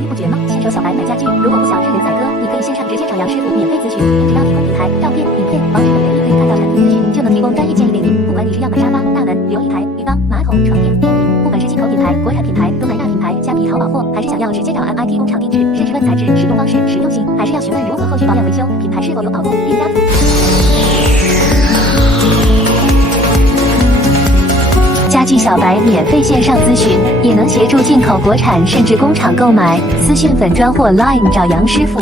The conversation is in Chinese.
犹豫不决吗？新手小白买家具，如果不想任人宰割，你可以线上直接找杨师傅免费咨询，只要提供品牌、照片、影片、网址等原因可以看到产品资讯，就能提供专业建议给您。不管你是要买沙发、大门、琉璃台、浴缸、马桶、床垫、电瓶，不管是进口品牌、国产品牌、东南亚品牌、虾皮淘宝货，还是想要直接找 MIT 工厂定制，甚至问材质、使用方式、实用性，还是要询问如何后续保养维修，品牌是否有保护，店家服务。家具小白免费线上咨询，也能协助进口国产甚至工厂购买。私讯粉专或 Line 找杨师傅。